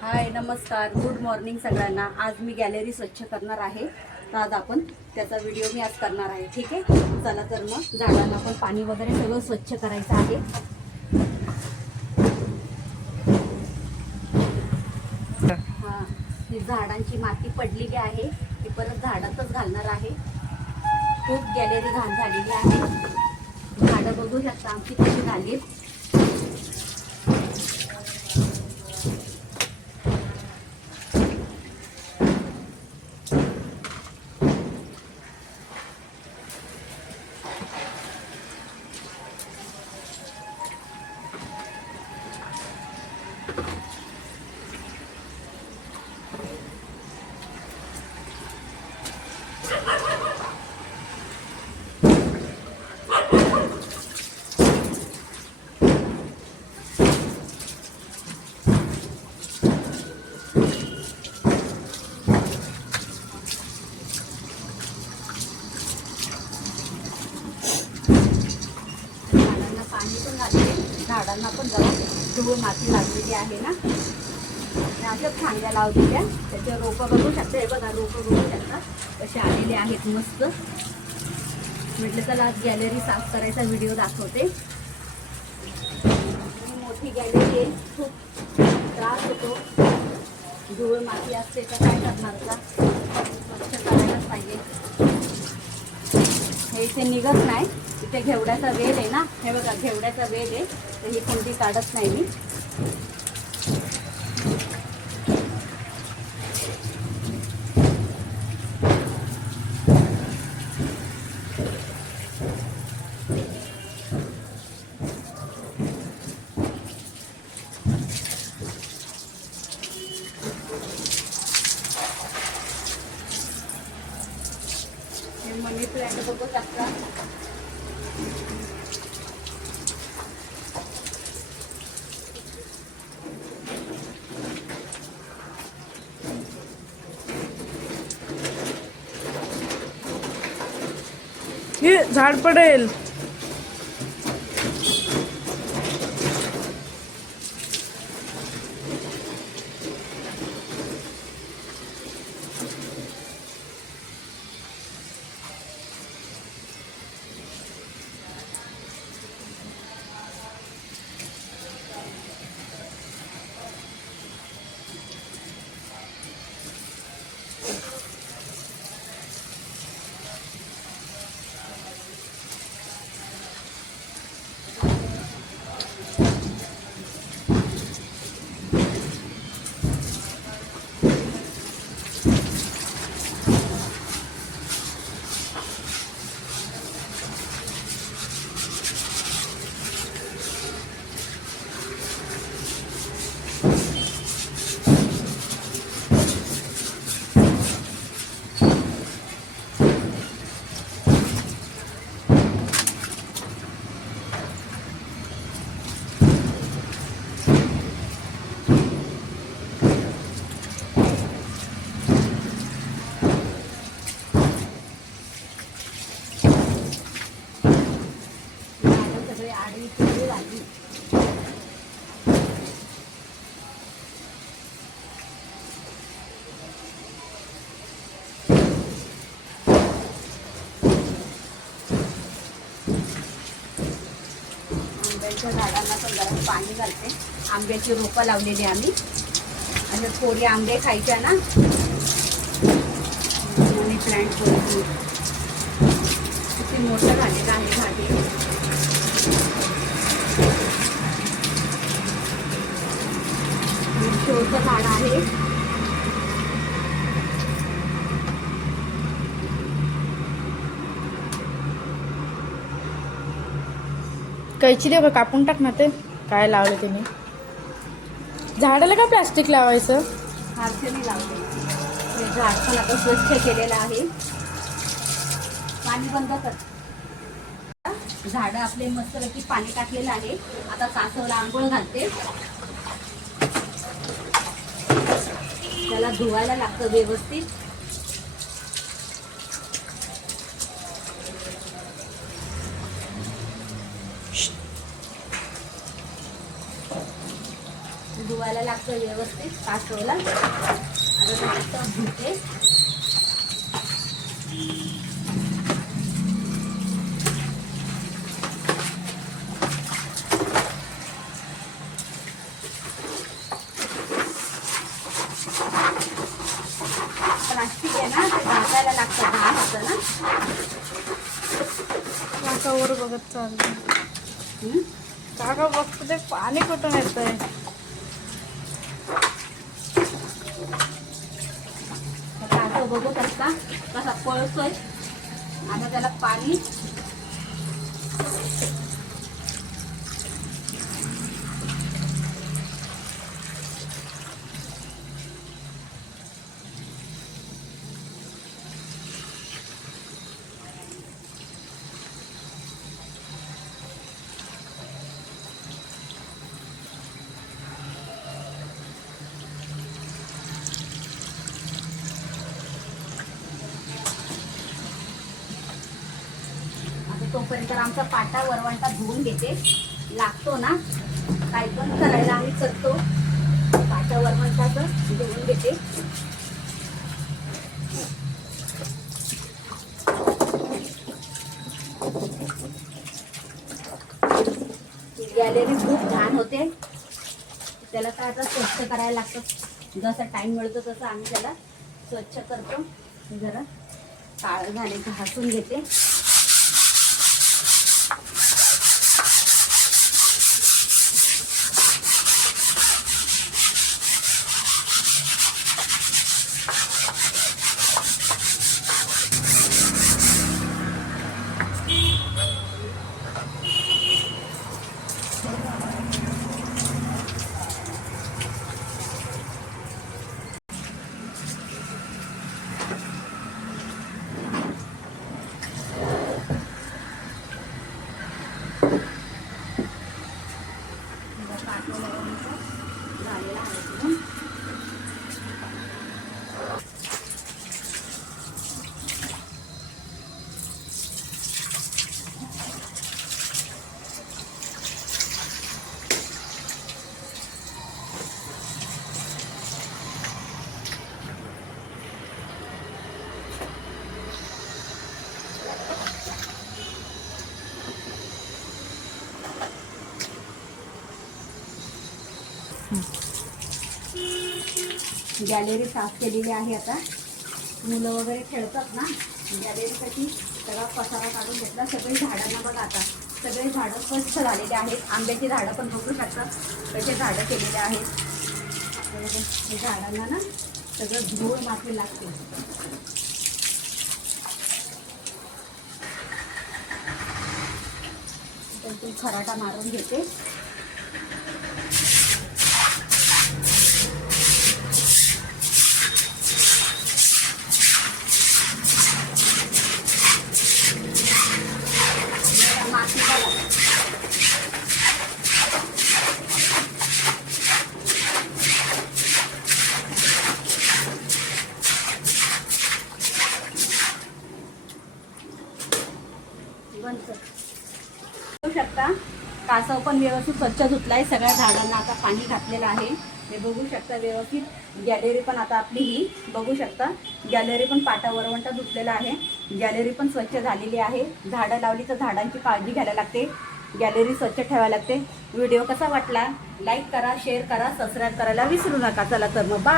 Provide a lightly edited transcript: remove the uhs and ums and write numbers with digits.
हाय नमस्कार good morning सगळ्यांना। आज मी गॅलरी स्वच्छ करणार आहे, तर आज आपण त्याचा व्हिडिओ मी आज करणार आहे। ठीक आहे, चला तर मग झाडांना पण पाणी वगैरे सगळं स्वच्छ करायचं आहे। हां, ही झाडांची माती पडलेली आहे, ती परत झाडातच घालणार आहे। खूप गॅलरी घाण झालेली आहे। झाडं बघू शकता आमची कशी झाली। पाणी पण घातले, झाडांना पण जरा धूळ माती लागलेली आहे ना, अशाच फांद्या लावलेल्या। त्याचे रोपं बघू शकता, हे बघा रोपं बघू शकता कसे आलेले आहेत मस्त। म्हटलं चला आज गॅलरी साफ करायचा व्हिडिओ दाखवते। मोठी गॅलरी आहे, खूप त्रास होतो, धूळ माती असते तर काय करणार का, स्वच्छ करायलाच पाहिजे। हे इथे निघत नाही, इथे घेवड्याचा वेल आहे ना, हे बघा घेवड्याचा वेल आहे, तर ही कोणती काढत नाही मी। मनी प्लांट बघू शकता, हे झाड पडेल। सगळे आडवी पिवळी लागली। आंब्याच्या झाडांना पण जरा पाणी घालते, आंब्याची रोपं लावलेली आम्ही, आणि थोडी आंबे खायच्या ना, मनी प्लांट थोडी किती मोठं झालेलं आहे झाडे। शोचं झाड आहे, कैची दे, कापून टाक ना। ते काय लावले त्याने झाडाला? का प्लास्टिक लावायचं? हारशेने लावले। हे झाड पण आता स्वच्छ केलेलं आहे। पाणी बंद कर। झाडं आपले मस्तपैकी पाणी टाकलेलं आहे। आता कासवला आंघोळ घालते, त्याला धुवायला लागतं व्यवस्थित। धुवायला लागतं व्यवस्थित कासवला. आता मस्त धुते. प्लास्टिक आहे ना ते घासायला लागतं, घाण होतं ना. काकावर बघत चाललं. हम्म? काका बघतो ते पाणी कुठून येतंय. कासव बघू शकता कसा पळतोय. आता त्याला पाणी तोपर्यंत आमचा पाटा वरवंटा धुवून घेते. लागतो ना काही पण करायला आम्ही करतो. पाटा वरवंटाचं धुवून घेते. गॅलरी खूप घाण होते. त्याला काय आता स्वच्छ करायला लागतं. जसा टाइम मिळतो तसं आम्ही त्याला स्वच्छ करतो. जरा काळं झाले की हसून घेते. झालेला आहे. गॅलरी साफ केलेली आहे. आता मुलं वगैरे खेळतात ना गॅलरीसाठी सगळा पसारा काढून घेतला. सगळी झाडांना बघा आता सगळे झाडं स्वच्छ झालेले आहेत. आंब्याची झाडं पण बघू शकतात कसे झाडं केलेले आहेत. हे झाडांना ना सगळं धूळ माती लागते. तर खराटा मारून घेते. बघू शकता कासव पण व्यवस्थित स्वच्छ धुतलाय. सगळ्या झाडांना आता पाणी घातलेलं आहे. हे बघू शकता व्यवस्थित. गॅलरी पण आता आपली ही बघू शकता गॅलरी पण पाटा वरवंटा धुतलेला आहे. गॅलरी पण स्वच्छ झालेली आहे. झाडं लावली तर झाडांची काळजी घ्यायला लागते. गॅलरी स्वच्छ ठेवायला लागते. व्हिडिओ कसा वाटला लाईक करा, शेअर करा, सबस्क्राईब करायला विसरू नका. चला तर मग बाय.